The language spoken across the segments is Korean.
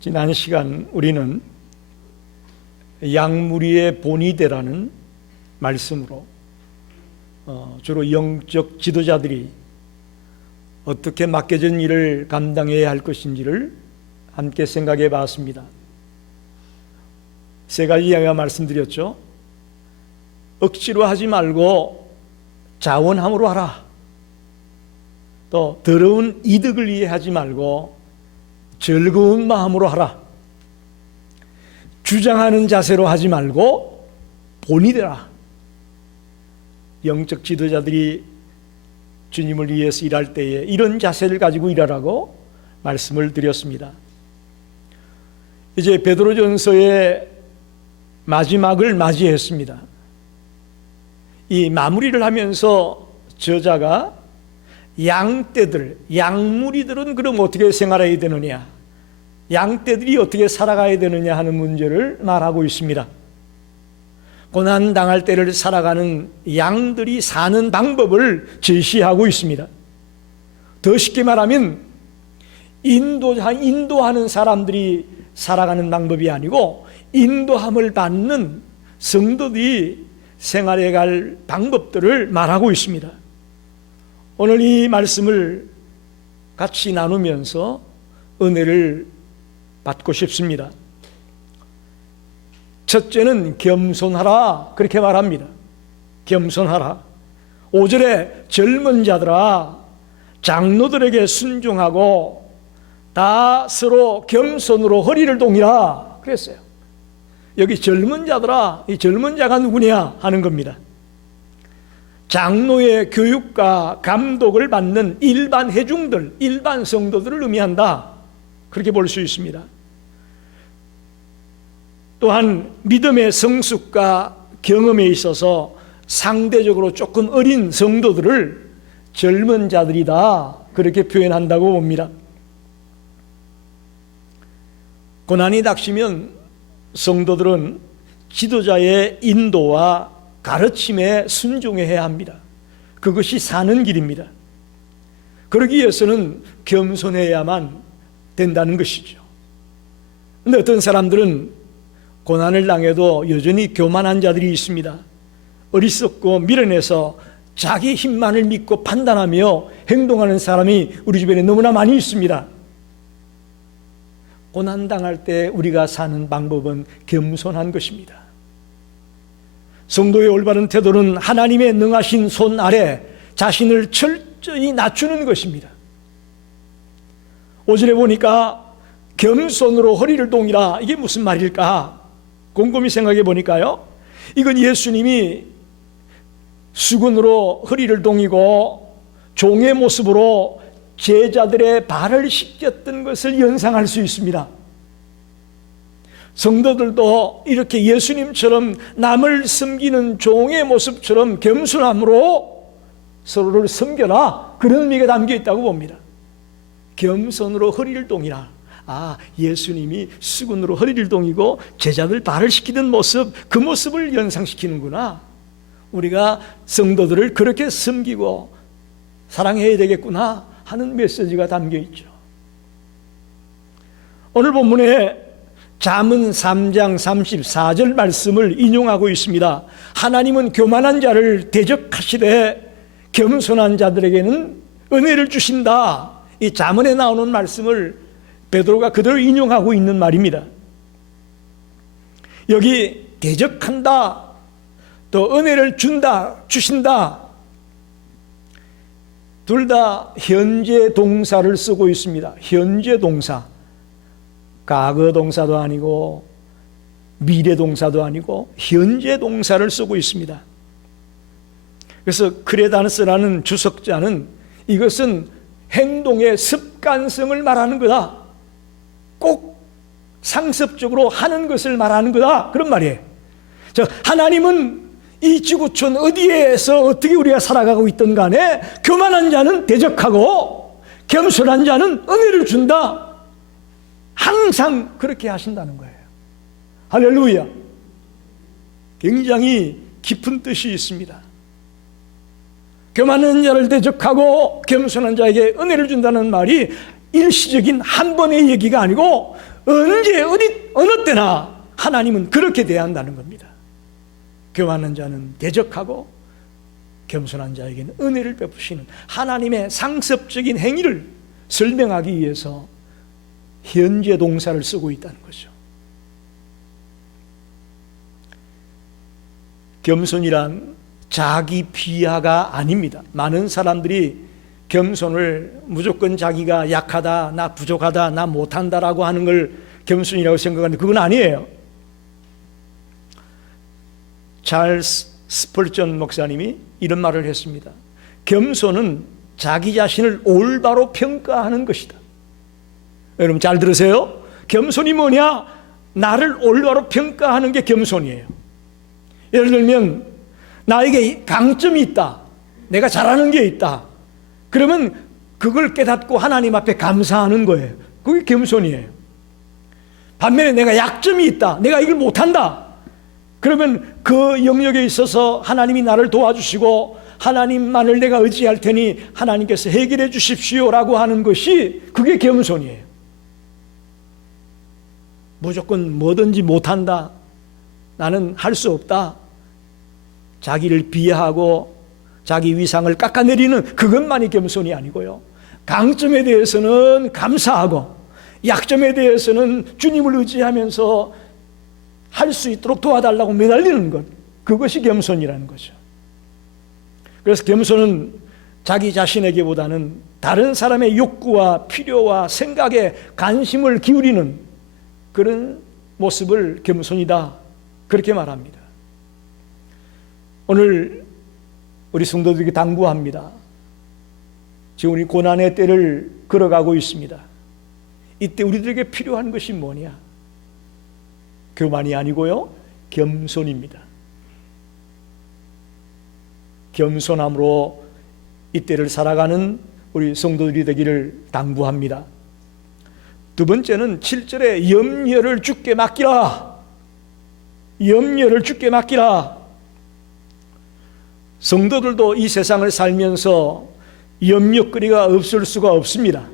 지난 시간 우리는 양무리의 본이 되라는 말씀으로 주로 영적 지도자들이 어떻게 맡겨진 일을 감당해야 할 것인지를 함께 생각해 봤습니다. 세 가지 이야기가 말씀드렸죠. 억지로 하지 말고 자원함으로 하라. 또 더러운 이득을 위해 하지 말고 즐거운 마음으로 하라. 주장하는 자세로 하지 말고 본이 되라. 영적 지도자들이 주님을 위해서 일할 때에 이런 자세를 가지고 일하라고 말씀을 드렸습니다. 이제 베드로전서의 마지막을 맞이했습니다. 이 마무리를 하면서 저자가 양떼들, 양무리들은 그럼 어떻게 생활해야 되느냐, 양떼들이 어떻게 살아가야 되느냐 하는 문제를 말하고 있습니다. 고난당할 때를 살아가는 양들이 사는 방법을 제시하고 있습니다. 더 쉽게 말하면 인도하는 사람들이 살아가는 방법이 아니고 인도함을 받는 성도들이 생활해 갈 방법들을 말하고 있습니다. 오늘 이 말씀을 같이 나누면서 은혜를 받고 싶습니다. 첫째는 겸손하라, 그렇게 말합니다. 겸손하라. 5절에 젊은 자들아 장로들에게 순종하고 다 서로 겸손으로 허리를 동이라 그랬어요. 여기 젊은 자들아, 이 젊은 자가 누구냐 하는 겁니다. 장로의 교육과 감독을 받는 일반 회중들, 일반 성도들을 의미한다, 그렇게 볼 수 있습니다. 또한 믿음의 성숙과 경험에 있어서 상대적으로 조금 어린 성도들을 젊은 자들이다, 그렇게 표현한다고 봅니다. 고난이 닥치면 성도들은 지도자의 인도와 가르침에 순종해야 합니다. 그것이 사는 길입니다. 그러기 위해서는 겸손해야만 된다는 것이죠. 그런데 어떤 사람들은 고난을 당해도 여전히 교만한 자들이 있습니다. 어리석고 미련해서 자기 힘만을 믿고 판단하며 행동하는 사람이 우리 주변에 너무나 많이 있습니다. 고난당할 때 우리가 사는 방법은 겸손한 것입니다. 성도의 올바른 태도는 하나님의 능하신 손 아래 자신을 철저히 낮추는 것입니다. 5절에 보니까 겸손으로 허리를 동이라, 이게 무슨 말일까? 곰곰이 생각해 보니까요, 이건 예수님이 수군으로 허리를 동이고 종의 모습으로 제자들의 발을 씻겼던 것을 연상할 수 있습니다. 성도들도 이렇게 예수님처럼 남을 섬기는 종의 모습처럼 겸손함으로 서로를 섬겨라, 그런 의미가 담겨 있다고 봅니다. 겸손으로 허리를 동이라. 예수님이 수군으로 허리를 동이고 제자들 발을 씻기던 모습, 그 모습을 연상시키는구나. 우리가 성도들을 그렇게 섬기고 사랑해야 되겠구나 하는 메시지가 담겨 있죠. 오늘 본문에 잠언 3장 34절 말씀을 인용하고 있습니다. 하나님은 교만한 자를 대적하시되 겸손한 자들에게는 은혜를 주신다. 이 잠언에 나오는 말씀을 베드로가 그대로 인용하고 있는 말입니다. 여기 대적한다, 또 은혜를 준다, 주신다, 둘 다 현재 동사를 쓰고 있습니다. 현재 동사, 과거 동사도 아니고 미래 동사도 아니고 현재 동사를 쓰고 있습니다. 그래서 크레다스라는 주석자는 이것은 행동의 습관성을 말하는 거다, 꼭 상습적으로 하는 것을 말하는 거다, 그런 말이에요. 하나님은 이 지구촌 어디에서 어떻게 우리가 살아가고 있든 간에 교만한 자는 대적하고 겸손한 자는 은혜를 준다, 항상 그렇게 하신다는 거예요. 할렐루야. 굉장히 깊은 뜻이 있습니다. 교만한 자를 대적하고 겸손한 자에게 은혜를 준다는 말이 일시적인 한 번의 얘기가 아니고 언제 어느 때나 하나님은 그렇게 대한다는 겁니다. 교만한 자는 대적하고 겸손한 자에게는 은혜를 베푸시는 하나님의 상습적인 행위를 설명하기 위해서 현재 동사를 쓰고 있다는 거죠. 겸손이란 자기 비하가 아닙니다. 많은 사람들이 겸손을 무조건 자기가 약하다, 나 부족하다, 나 못한다라고 하는 걸 겸손이라고 생각하는데 그건 아니에요. 찰스 스펄전 목사님이 이런 말을 했습니다. 겸손은 자기 자신을 올바로 평가하는 것이다. 여러분 잘 들으세요. 겸손이 뭐냐? 나를 올바로 평가하는 게 겸손이에요. 예를 들면 나에게 강점이 있다, 내가 잘하는 게 있다, 그러면 그걸 깨닫고 하나님 앞에 감사하는 거예요. 그게 겸손이에요. 반면에 내가 약점이 있다, 내가 이걸 못한다, 그러면 그 영역에 있어서 하나님이 나를 도와주시고 하나님만을 내가 의지할 테니 하나님께서 해결해 주십시오라고 하는 것이 그게 겸손이에요. 무조건 뭐든지 못한다, 나는 할 수 없다, 자기를 비하하고 자기 위상을 깎아내리는 그것만이 겸손이 아니고요, 강점에 대해서는 감사하고 약점에 대해서는 주님을 의지하면서 할 수 있도록 도와달라고 매달리는 것, 그것이 겸손이라는 거죠. 그래서 겸손은 자기 자신에게보다는 다른 사람의 욕구와 필요와 생각에 관심을 기울이는 그런 모습을 겸손이다, 그렇게 말합니다. 오늘 우리 성도들에게 당부합니다. 지금 우리 고난의 때를 걸어가고 있습니다. 이때 우리들에게 필요한 것이 뭐냐? 교만이 아니고요, 겸손입니다. 겸손함으로 이때를 살아가는 우리 성도들이 되기를 당부합니다. 두 번째는 7절에 염려를 주께 맡기라. 염려를 주께 맡기라. 성도들도 이 세상을 살면서 염려거리가 없을 수가 없습니다.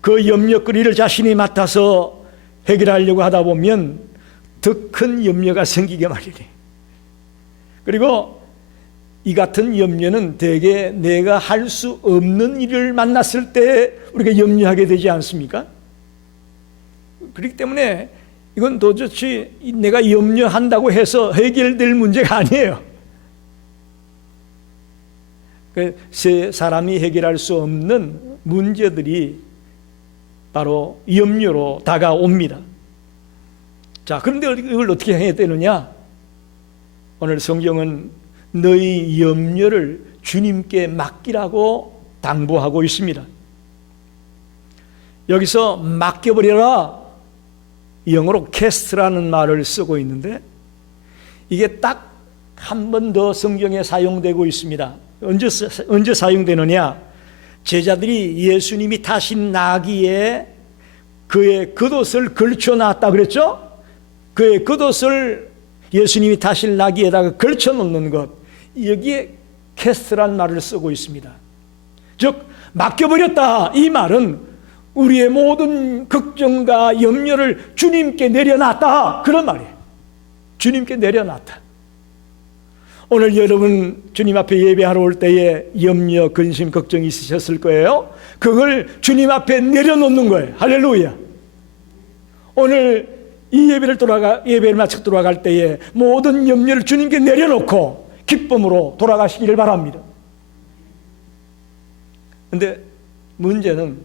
그 염려거리를 자신이 맡아서 해결하려고 하다 보면 더 큰 염려가 생기게 마련이에요. 그리고 이 같은 염려는 대개 내가 할 수 없는 일을 만났을 때 우리가 염려하게 되지 않습니까? 그렇기 때문에 이건 도저히 내가 염려한다고 해서 해결될 문제가 아니에요. 세 사람이 해결할 수 없는 문제들이 바로 염려로 다가옵니다. 자, 그런데 이걸 어떻게 해야 되느냐? 오늘 성경은 너희 염려를 주님께 맡기라고 당부하고 있습니다. 여기서 맡겨버려라, 영어로 cast라는 말을 쓰고 있는데 이게 딱 한 번 더 성경에 사용되고 있습니다. 언제 사용되느냐? 제자들이 예수님이 타신 나귀에 그의 겉옷을 걸쳐놨다 그랬죠? 그의 겉옷을 예수님이 타실 나귀에다가 걸쳐놓는 것, 여기에 캐스트란 말을 쓰고 있습니다. 즉 맡겨버렸다, 이 말은 우리의 모든 걱정과 염려를 주님께 내려놨다, 그런 말이에요. 주님께 내려놨다. 오늘 여러분 주님 앞에 예배하러 올 때에 염려, 근심, 걱정이 있으셨을 거예요. 그걸 주님 앞에 내려놓는 거예요. 할렐루야. 오늘 이 예배를 마치고 돌아갈 때에 모든 염려를 주님께 내려놓고 기쁨으로 돌아가시기를 바랍니다. 그런데 문제는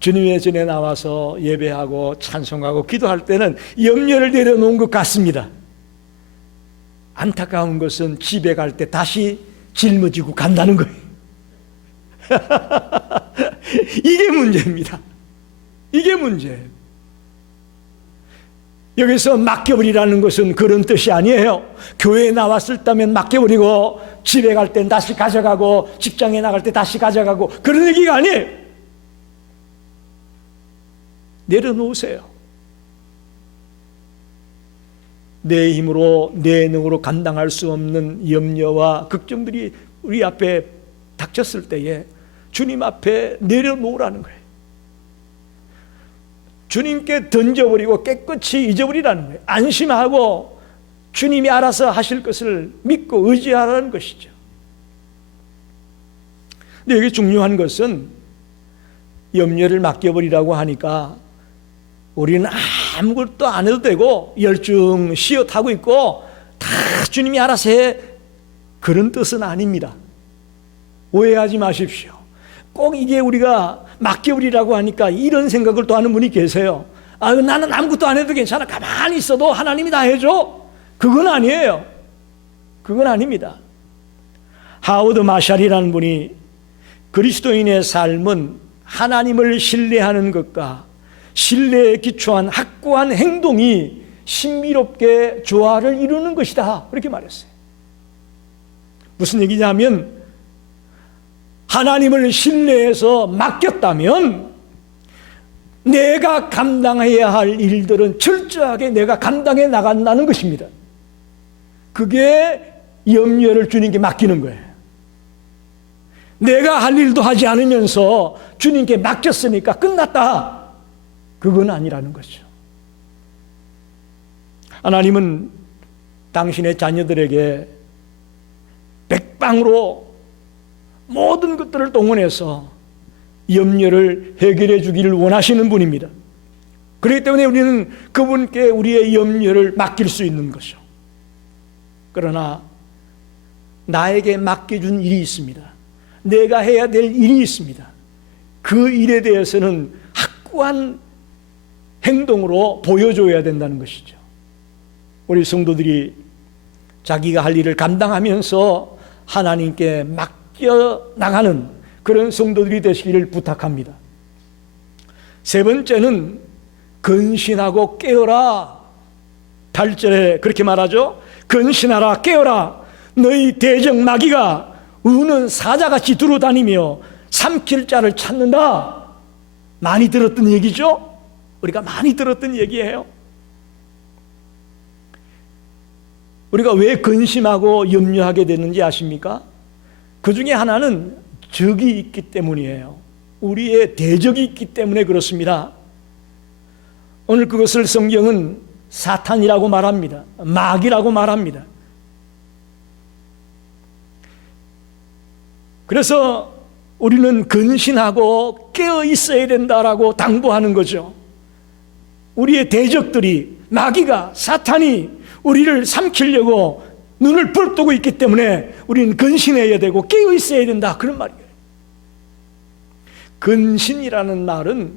주님의 전에 나와서 예배하고 찬송하고 기도할 때는 염려를 내려놓은 것 같습니다. 안타까운 것은 집에 갈 때 다시 짊어지고 간다는 거예요. 이게 문제입니다. 이게 문제예요. 여기서 맡겨버리라는 것은 그런 뜻이 아니에요. 교회에 나왔을 때면 맡겨버리고 집에 갈 땐 다시 가져가고 직장에 나갈 때 다시 가져가고 그런 얘기가 아니에요. 내려놓으세요. 내 힘으로 내 능으로 감당할 수 없는 염려와 걱정들이 우리 앞에 닥쳤을 때에 주님 앞에 내려놓으라는 거예요. 주님께 던져버리고 깨끗이 잊어버리라는 거예요. 안심하고 주님이 알아서 하실 것을 믿고 의지하라는 것이죠. 근데 여기 중요한 것은 염려를 맡겨버리라고 하니까 우리는 아무것도 안 해도 되고 열중 시옷하고 있고 다 주님이 알아서 해, 그런 뜻은 아닙니다. 오해하지 마십시오. 꼭 이게 우리가 맡겨버리라고 하니까 이런 생각을 또 하는 분이 계세요. 나는 아무것도 안 해도 괜찮아, 가만히 있어도 하나님이 다 해줘. 그건 아니에요. 그건 아닙니다. 하워드 마샬이라는 분이 그리스도인의 삶은 하나님을 신뢰하는 것과 신뢰에 기초한 확고한 행동이 신비롭게 조화를 이루는 것이다, 그렇게 말했어요. 무슨 얘기냐면 하나님을 신뢰해서 맡겼다면 내가 감당해야 할 일들은 철저하게 내가 감당해 나간다는 것입니다. 그게 염려를 주님께 맡기는 거예요. 내가 할 일도 하지 않으면서 주님께 맡겼으니까 끝났다, 그건 아니라는 거죠. 하나님은 당신의 자녀들에게 백방으로 모든 것들을 동원해서 염려를 해결해 주기를 원하시는 분입니다. 그렇기 때문에 우리는 그분께 우리의 염려를 맡길 수 있는 것이죠. 그러나 나에게 맡겨준 일이 있습니다. 내가 해야 될 일이 있습니다. 그 일에 대해서는 확고한 행동으로 보여줘야 된다는 것이죠. 우리 성도들이 자기가 할 일을 감당하면서 하나님께 맡겨 나가는 그런 성도들이 되시기를 부탁합니다. 세 번째는 근신하고 깨어라. 8절에 그렇게 말하죠. 근신하라, 깨어라. 너희 대적 마귀가 우는 사자같이 두루다니며 삼킬 자를 찾는다. 많이 들었던 얘기죠. 우리가 많이 들었던 얘기예요. 우리가 왜 근심하고 염려하게 되는지 아십니까? 그 중에 하나는 적이 있기 때문이에요. 우리의 대적이 있기 때문에 그렇습니다. 오늘 그것을 성경은 사탄이라고 말합니다. 마귀라고 말합니다. 그래서 우리는 근신하고 깨어 있어야 된다라고 당부하는 거죠. 우리의 대적들이, 마귀가, 사탄이 우리를 삼키려고 눈을 부릅뜨고 있기 때문에 우리는 근신해야 되고 깨어 있어야 된다, 그런 말이에요. 근신이라는 말은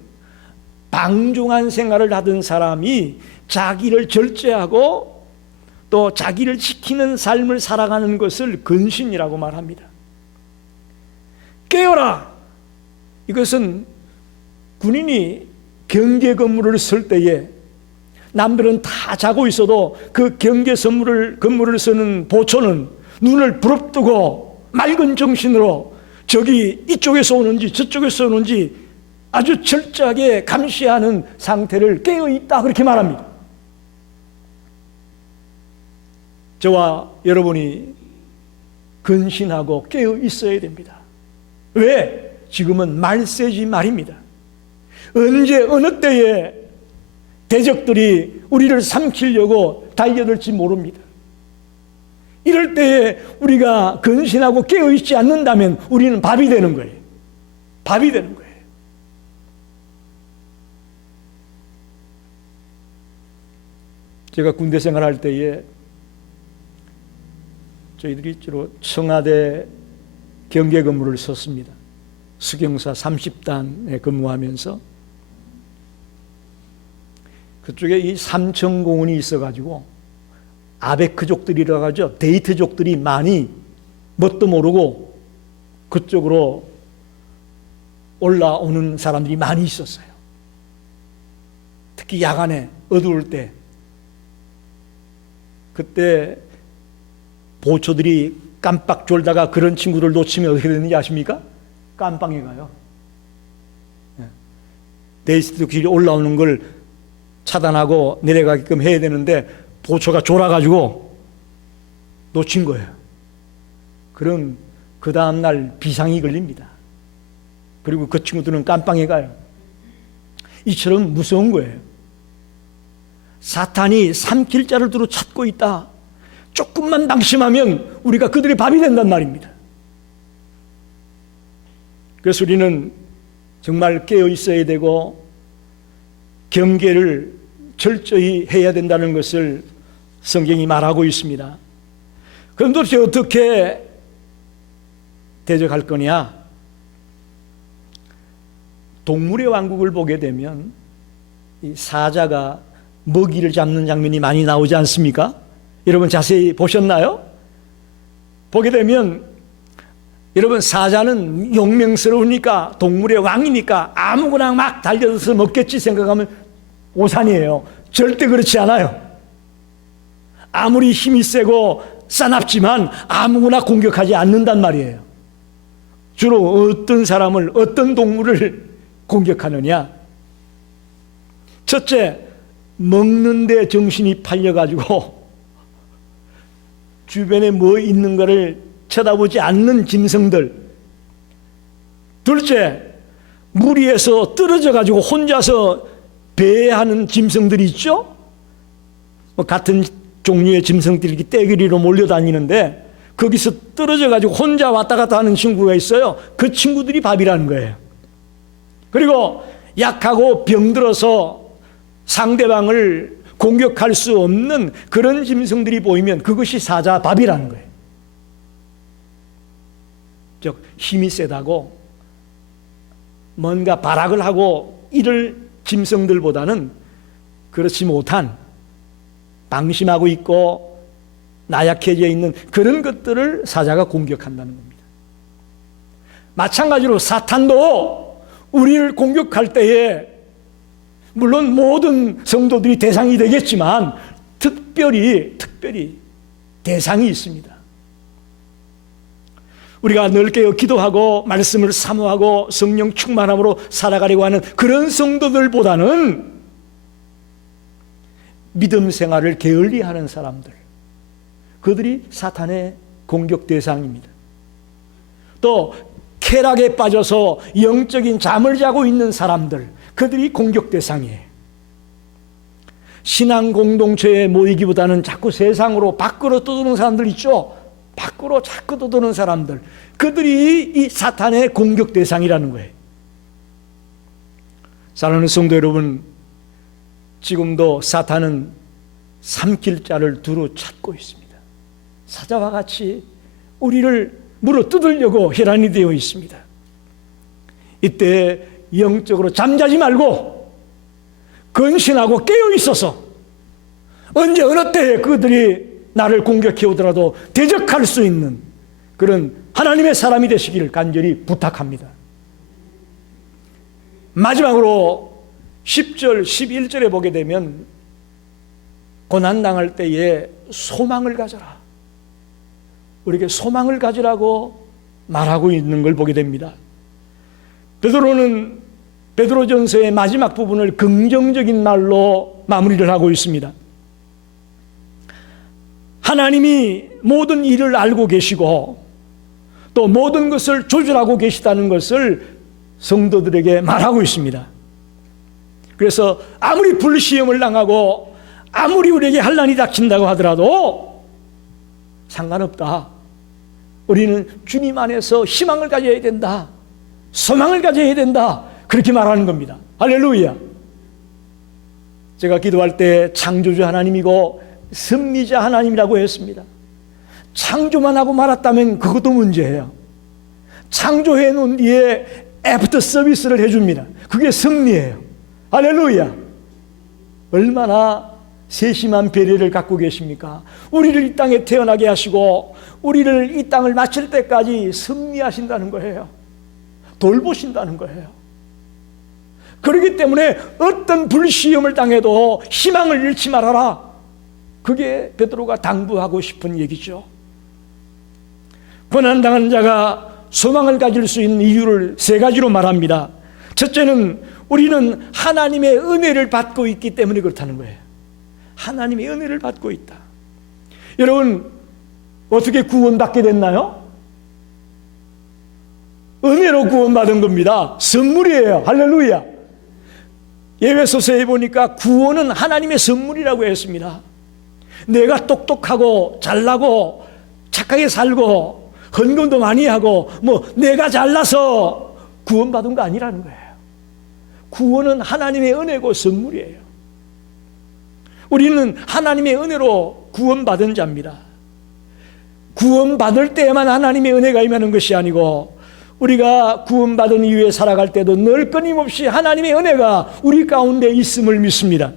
방종한 생활을 하던 사람이 자기를 절제하고 또 자기를 지키는 삶을 살아가는 것을 근신이라고 말합니다. 깨어라. 이것은 군인이 경계 건물을 쓸 때에 남들은 다 자고 있어도 그 경계 건물을 쓰는 보초는 눈을 부릅뜨고 맑은 정신으로 적이 이쪽에서 오는지 저쪽에서 오는지 아주 철저하게 감시하는 상태를 깨어 있다, 그렇게 말합니다. 저와 여러분이 근신하고 깨어 있어야 됩니다. 왜? 지금은 말세지 말입니다. 언제 어느 때에 대적들이 우리를 삼키려고 달려들지 모릅니다. 이럴 때에 우리가 근신하고 깨어 있지 않는다면 우리는 밥이 되는 거예요. 밥이 되는 거예요. 제가 군대 생활할 때에 저희들이 주로 청와대 경계 근무를 썼습니다. 수경사 30단에 근무하면서 그쪽에 이 삼천공원이 있어가지고 아베크족들이라고 하죠. 데이트족들이 많이 뭣도 모르고 그쪽으로 올라오는 사람들이 많이 있었어요. 특히 야간에 어두울 때, 그때 보초들이 깜빡 졸다가 그런 친구들 놓치면 어떻게 되는지 아십니까? 깜빵에 가요. 데이트족들이 올라오는 걸 차단하고 내려가게끔 해야 되는데 보초가 졸아가지고 놓친 거예요. 그럼 그 다음날 비상이 걸립니다. 그리고 그 친구들은 깜빵에 가요. 이처럼 무서운 거예요. 사탄이 삼킬 자를 두루 찾고 있다. 조금만 방심하면 우리가 그들의 밥이 된단 말입니다. 그래서 우리는 정말 깨어 있어야 되고 경계를 철저히 해야 된다는 것을 성경이 말하고 있습니다. 그럼 도대체 어떻게 대적할 거냐? 동물의 왕국을 보게 되면 이 사자가 먹이를 잡는 장면이 많이 나오지 않습니까? 여러분 자세히 보셨나요? 보게 되면 여러분 사자는 용맹스러우니까 동물의 왕이니까 아무거나 막 달려들어서 먹겠지 생각하면 오산이에요. 절대 그렇지 않아요. 아무리 힘이 세고 싸납지만 아무거나 공격하지 않는단 말이에요. 주로 어떤 사람을, 어떤 동물을 공격하느냐? 첫째, 먹는 데 정신이 팔려가지고 주변에 뭐 있는 거를 쳐다보지 않는 짐승들. 둘째, 무리에서 떨어져가지고 혼자서 배회하는 짐승들이 있죠? 같은 종류의 짐승들이 떼거리로 몰려다니는데 거기서 떨어져가지고 혼자 왔다 갔다 하는 친구가 있어요. 그 친구들이 밥이라는 거예요. 그리고 약하고 병들어서 상대방을 공격할 수 없는 그런 짐승들이 보이면 그것이 사자 밥이라는 거예요. 즉 힘이 세다고 뭔가 발악을 하고 이럴 짐승들보다는 그렇지 못한 방심하고 있고 나약해져 있는 그런 것들을 사자가 공격한다는 겁니다. 마찬가지로 사탄도 우리를 공격할 때에 물론 모든 성도들이 대상이 되겠지만 특별히 대상이 있습니다. 우리가 늘 깨어 기도하고 말씀을 사모하고 성령 충만함으로 살아가려고 하는 그런 성도들보다는 믿음 생활을 게을리하는 사람들, 그들이 사탄의 공격 대상입니다. 또 쾌락에 빠져서 영적인 잠을 자고 있는 사람들, 그들이 공격 대상이에요. 신앙 공동체에 모이기보다는 자꾸 세상으로 밖으로 떠도는 사람들 있죠. 밖으로 자꾸 떠도는 사람들, 그들이 이 사탄의 공격 대상이라는 거예요. 사랑하는 성도 여러분, 지금도 사탄은 삼킬 자를 두루 찾고 있습니다. 사자와 같이 우리를 물어 뜯으려고 혈안이 되어 있습니다. 이때 영적으로 잠자지 말고 근신하고 깨어 있어서 언제 어느 때에 그들이 나를 공격해 오더라도 대적할 수 있는 그런 하나님의 사람이 되시기를 간절히 부탁합니다. 마지막으로 10절, 11절에 보게 되면 고난당할 때에 소망을 가져라. 우리에게 소망을 가지라고 말하고 있는 걸 보게 됩니다. 베드로는 베드로전서의 마지막 부분을 긍정적인 말로 마무리를 하고 있습니다. 하나님이 모든 일을 알고 계시고 또 모든 것을 조절하고 계시다는 것을 성도들에게 말하고 있습니다. 그래서 아무리 불시험을 당하고 아무리 우리에게 환난이 닥친다고 하더라도 상관없다. 우리는 주님 안에서 희망을 가져야 된다. 소망을 가져야 된다. 그렇게 말하는 겁니다. 할렐루야. 제가 기도할 때 창조주 하나님이고 섭리자 하나님이라고 했습니다. 창조만 하고 말았다면 그것도 문제예요. 창조해 놓은 뒤에 애프터 서비스를 해줍니다. 그게 섭리예요. 할렐루야. 얼마나 세심한 배려를 갖고 계십니까? 우리를 이 땅에 태어나게 하시고 우리를 이 땅을 마칠 때까지 섭리하신다는 거예요. 돌보신다는 거예요. 그렇기 때문에 어떤 불시험을 당해도 희망을 잃지 말아라. 그게 베드로가 당부하고 싶은 얘기죠. 고난당한 자가 소망을 가질 수 있는 이유를 세 가지로 말합니다. 첫째는 우리는 하나님의 은혜를 받고 있기 때문에 그렇다는 거예요. 하나님의 은혜를 받고 있다. 여러분 어떻게 구원받게 됐나요? 은혜로 구원받은 겁니다. 선물이에요. 할렐루야. 예배소서에 보니까 구원은 하나님의 선물이라고 했습니다. 내가 똑똑하고 잘나고 착하게 살고 헌금도 많이 하고 내가 잘나서 구원받은 거 아니라는 거예요. 구원은 하나님의 은혜고 선물이에요. 우리는 하나님의 은혜로 구원받은 자입니다. 구원받을 때에만 하나님의 은혜가 임하는 것이 아니고 우리가 구원받은 이후에 살아갈 때도 늘 끊임없이 하나님의 은혜가 우리 가운데 있음을 믿습니다.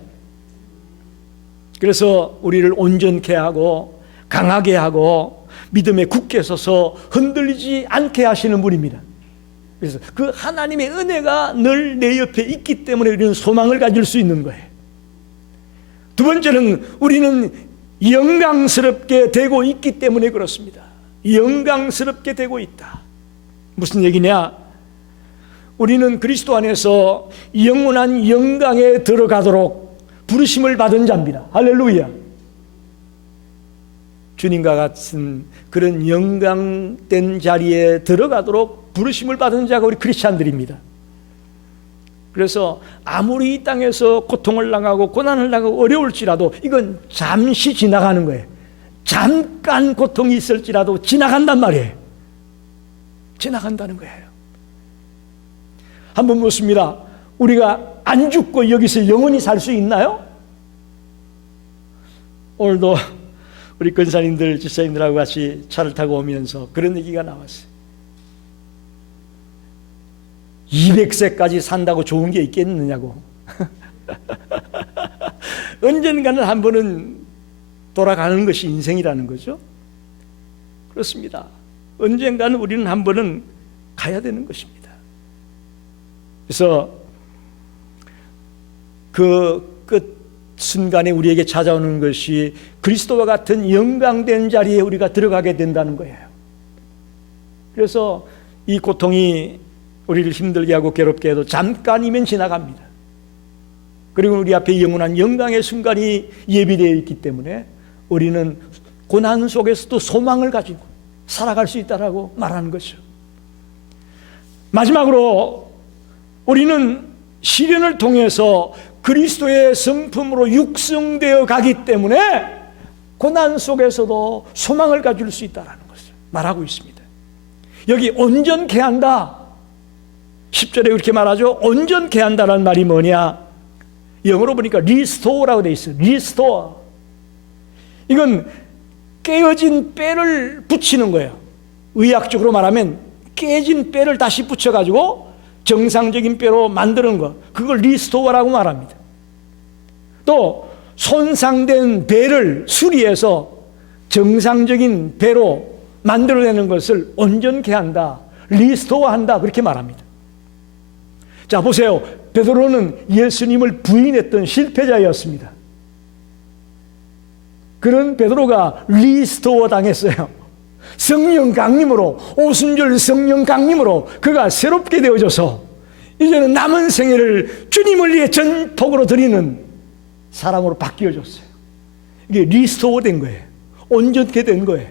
그래서 우리를 온전케 하고 강하게 하고 믿음에 굳게 서서 흔들리지 않게 하시는 분입니다. 그래서 그 하나님의 은혜가 늘 내 옆에 있기 때문에 우리는 소망을 가질 수 있는 거예요. 두 번째는 우리는 영광스럽게 되고 있기 때문에 그렇습니다. 영광스럽게 되고 있다. 무슨 얘기냐? 우리는 그리스도 안에서 영원한 영광에 들어가도록 부르심을 받은 자입니다. 할렐루야. 주님과 같은 그런 영광된 자리에 들어가도록 부르심을 받은 자가 우리 크리스찬들입니다. 그래서 아무리 이 땅에서 고통을 당하고 고난을 당하고 어려울지라도 이건 잠시 지나가는 거예요. 잠깐 고통이 있을지라도 지나간단 말이에요. 지나간다는 거예요. 한번 묻습니다. 우리가 안 죽고 여기서 영원히 살 수 있나요? 오늘도 우리 권사님들, 집사님들하고 같이 차를 타고 오면서 그런 얘기가 나왔어요. 200세까지 산다고 좋은 게 있겠느냐고. 언젠가는 한 번은 돌아가는 것이 인생이라는 거죠. 그렇습니다. 언젠가는 우리는 한 번은 가야 되는 것입니다. 그래서 그 끝 순간에 우리에게 찾아오는 것이 그리스도와 같은 영광된 자리에 우리가 들어가게 된다는 거예요. 그래서 이 고통이 우리를 힘들게 하고 괴롭게 해도 잠깐이면 지나갑니다. 그리고 우리 앞에 영원한 영광의 순간이 예비되어 있기 때문에 우리는 고난 속에서도 소망을 가지고 살아갈 수 있다라고 말하는 것이죠. 마지막으로 우리는 시련을 통해서 그리스도의 성품으로 육성되어 가기 때문에 고난 속에서도 소망을 가질 수 있다는 것을 말하고 있습니다. 여기 온전케 한다. 10절에 그렇게 말하죠. 온전케 한다는 말이 뭐냐? 영어로 보니까 리스토어라고 되어 있어요. 리스토어. 이건 깨어진 뼈를 붙이는 거예요. 의학적으로 말하면 깨진 뼈를 다시 붙여가지고 정상적인 뼈로 만드는 것, 그걸 리스토어라고 말합니다. 또 손상된 배를 수리해서 정상적인 배로 만들어내는 것을 온전케 한다, 리스토어한다, 그렇게 말합니다. 자, 보세요. 베드로는 예수님을 부인했던 실패자였습니다. 그런 베드로가 리스토어 당했어요. 성령 강림으로, 오순절 성령 강림으로 그가 새롭게 되어져서 이제는 남은 생애를 주님을 위해 전폭으로 드리는 사람으로 바뀌어졌어요. 이게 리스토어 된 거예요. 온전케 된 거예요.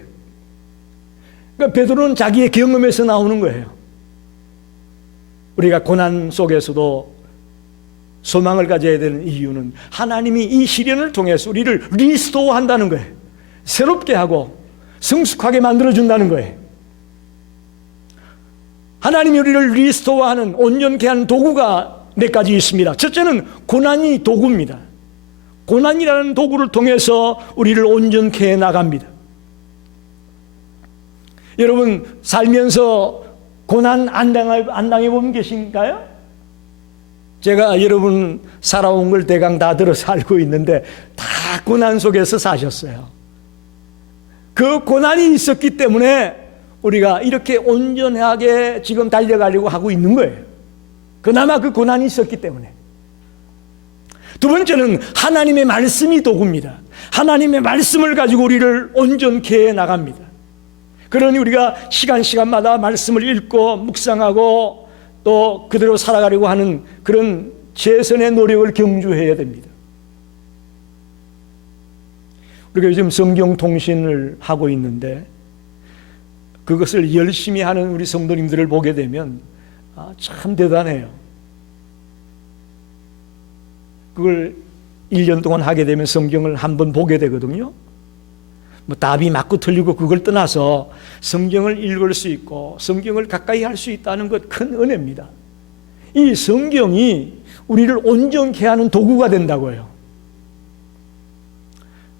그러니까 베드로는 자기의 경험에서 나오는 거예요. 우리가 고난 속에서도 소망을 가져야 되는 이유는 하나님이 이 시련을 통해서 우리를 리스토어 한다는 거예요. 새롭게 하고 성숙하게 만들어준다는 거예요. 하나님이 우리를 리스토어하는 온전케 하는 도구가 몇 가지 있습니다. 첫째는 고난이 도구입니다. 고난이라는 도구를 통해서 우리를 온전케 해 나갑니다. 여러분 살면서 고난 안 당해본 계신가요? 제가 여러분 살아온 걸 대강 다 들어서 알고 있는데 다 고난 속에서 사셨어요. 그 고난이 있었기 때문에 우리가 이렇게 온전하게 지금 달려가려고 하고 있는 거예요. 그나마 그 고난이 있었기 때문에. 두 번째는 하나님의 말씀이 도구입니다. 하나님의 말씀을 가지고 우리를 온전케 해 나갑니다. 그러니 우리가 시간마다 말씀을 읽고 묵상하고 또 그대로 살아가려고 하는 그런 최선의 노력을 경주해야 됩니다. 우리가 요즘 성경 통신을 하고 있는데 그것을 열심히 하는 우리 성도님들을 보게 되면 참 대단해요. 그걸 1년 동안 하게 되면 성경을 한번 보게 되거든요. 뭐 답이 맞고 틀리고 그걸 떠나서 성경을 읽을 수 있고 성경을 가까이 할 수 있다는 것 큰 은혜입니다. 이 성경이 우리를 온전케 하는 도구가 된다고요.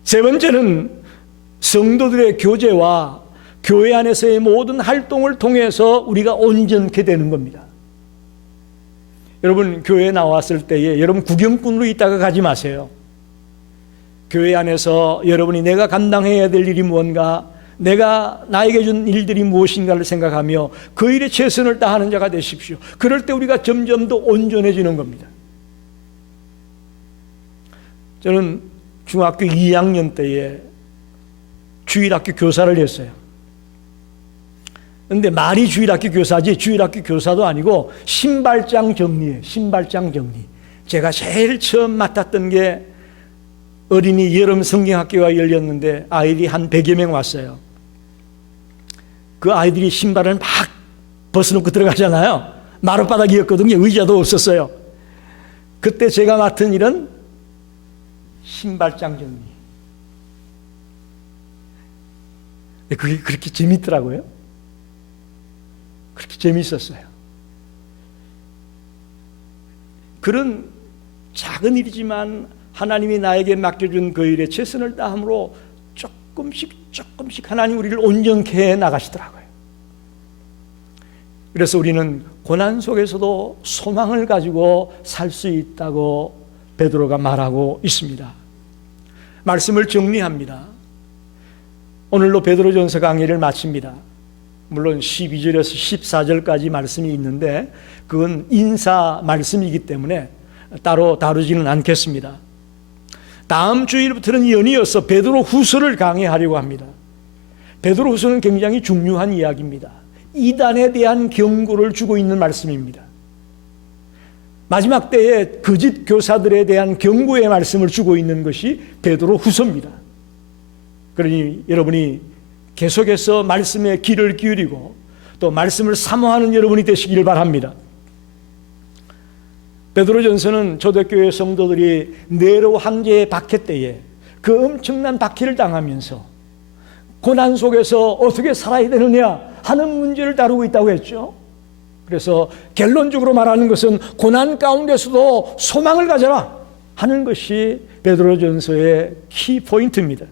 세 번째는 성도들의 교제와 교회 안에서의 모든 활동을 통해서 우리가 온전케 되는 겁니다. 여러분, 교회에 나왔을 때에 여러분 구경꾼으로 있다가 가지 마세요. 교회 안에서 여러분이 내가 감당해야 될 일이 무언가, 내가 나에게 준 일들이 무엇인가를 생각하며 그 일에 최선을 다하는 자가 되십시오. 그럴 때 우리가 점점 더 온전해지는 겁니다. 저는 중학교 2학년 때에 주일학교 교사를 했어요. 그런데 말이 주일학교 교사지 주일학교 교사도 아니고 신발장 정리예요. 신발장 정리. 제가 제일 처음 맡았던 게 어린이 여름 성경학교가 열렸는데 아이들이 한 100여 명 왔어요. 그 아이들이 신발을 막 벗어놓고 들어가잖아요. 마룻바닥이었거든요. 의자도 없었어요. 그때 제가 맡은 일은 신발장 정리. 그게 그렇게 재밌더라고요. 그렇게 재밌었어요. 그런 작은 일이지만 하나님이 나에게 맡겨준 그 일에 최선을 다함으로 조금씩 하나님 우리를 온전케 해 나가시더라고요. 그래서 우리는 고난 속에서도 소망을 가지고 살 수 있다고 베드로가 말하고 있습니다. 말씀을 정리합니다. 오늘로 베드로전서 강의를 마칩니다. 물론 12절에서 14절까지 말씀이 있는데 그건 인사 말씀이기 때문에 따로 다루지는 않겠습니다. 다음 주일부터는 연이어서 베드로 후서를 강의하려고 합니다. 베드로 후서는 굉장히 중요한 이야기입니다. 이단에 대한 경고를 주고 있는 말씀입니다. 마지막 때에 거짓 교사들에 대한 경고의 말씀을 주고 있는 것이 베드로 후서입니다. 그러니 여러분이 계속해서 말씀에 귀를 기울이고 또 말씀을 사모하는 여러분이 되시길 바랍니다. 베드로전서는 초대교회 성도들이 네로 황제의 박해 때에 그 엄청난 박해를 당하면서 고난 속에서 어떻게 살아야 되느냐 하는 문제를 다루고 있다고 했죠. 그래서 결론적으로 말하는 것은 고난 가운데서도 소망을 가져라 하는 것이 베드로전서의 키포인트입니다.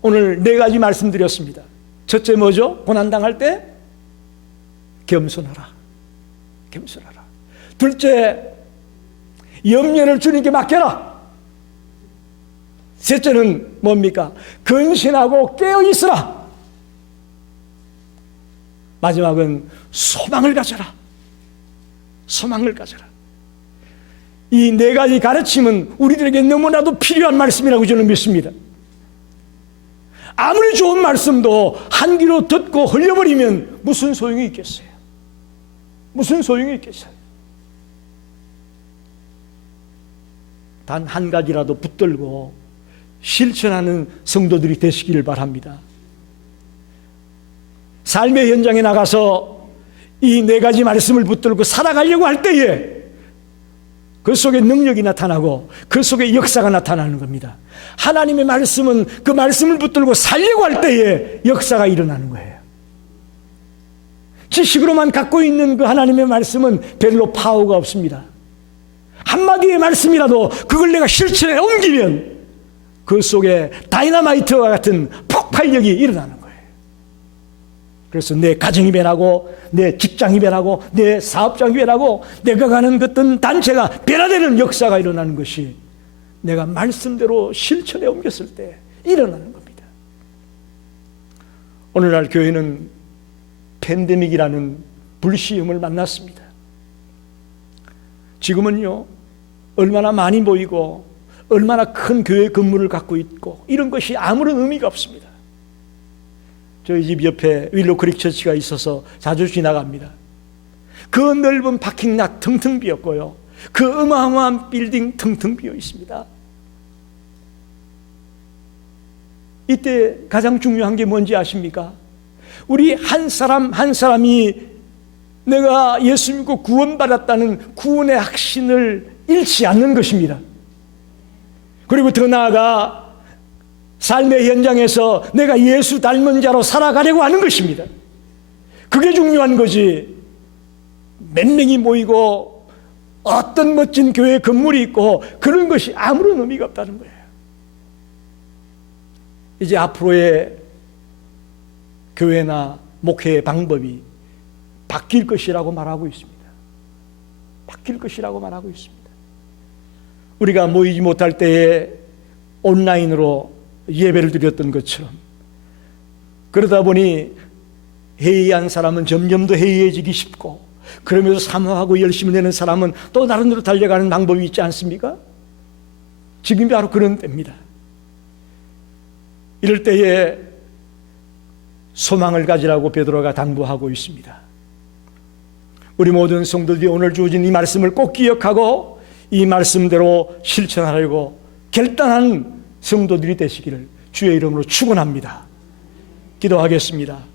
오늘 4가지 말씀드렸습니다. 첫째 뭐죠? 고난당할 때 겸손하라. 겸손하라. 둘째, 염려를 주님께 맡겨라. 셋째는 뭡니까? 근신하고 깨어있으라. 마지막은 소망을 가져라. 소망을 가져라. 이 4가지 가르침은 우리들에게 너무나도 필요한 말씀이라고 저는 믿습니다. 아무리 좋은 말씀도 한 귀로 듣고 흘려버리면 무슨 소용이 있겠어요? 무슨 소용이 있겠어요? 단 한 가지라도 붙들고 실천하는 성도들이 되시길 바랍니다. 삶의 현장에 나가서 이 4가지 말씀을 붙들고 살아가려고 할 때에 그 속에 능력이 나타나고 그 속에 역사가 나타나는 겁니다. 하나님의 말씀은 그 말씀을 붙들고 살려고 할 때에 역사가 일어나는 거예요. 지식으로만 갖고 있는 그 하나님의 말씀은 별로 파워가 없습니다. 한마디의 말씀이라도 그걸 내가 실천에 옮기면 그 속에 다이너마이트와 같은 폭발력이 일어나는 거예요. 그래서 내 가정이 변하고 내 직장이 변하고 내 사업장이 변하고 내가 가는 어떤 단체가 변화되는 역사가 일어나는 것이 내가 말씀대로 실천에 옮겼을 때 일어나는 겁니다. 오늘날 교회는 팬데믹이라는 불시험을 만났습니다. 지금은요, 얼마나 많이 보이고 얼마나 큰 교회 건물을 갖고 있고 이런 것이 아무런 의미가 없습니다. 저희 집 옆에 윌로크릭 처치가 있어서 자주 지나갑니다. 그 넓은 파킹락 텅텅 비었고요, 그 어마어마한 빌딩 텅텅 비어 있습니다. 이때 가장 중요한 게 뭔지 아십니까? 우리 한 사람 한 사람이 내가 예수 믿고 구원받았다는 구원의 확신을 잃지 않는 것입니다. 그리고 더 나아가 삶의 현장에서 내가 예수 닮은 자로 살아가려고 하는 것입니다. 그게 중요한 거지. 몇 명이 모이고 어떤 멋진 교회 건물이 있고 그런 것이 아무런 의미가 없다는 거예요. 이제 앞으로의 교회나 목회의 방법이 바뀔 것이라고 말하고 있습니다. 바뀔 것이라고 말하고 있습니다. 우리가 모이지 못할 때에 온라인으로 예배를 드렸던 것처럼, 그러다 보니 해이한 사람은 점점 더 해이해지기 쉽고, 그러면서 사모하고 열심히 내는 사람은 또 나름대로 달려가는 방법이 있지 않습니까? 지금이 바로 그런 때입니다. 이럴 때에 소망을 가지라고 베드로가 당부하고 있습니다. 우리 모든 성도들이 오늘 주어진 이 말씀을 꼭 기억하고 이 말씀대로 실천하려고 결단한 성도들이 되시기를 주의 이름으로 축원합니다. 기도하겠습니다.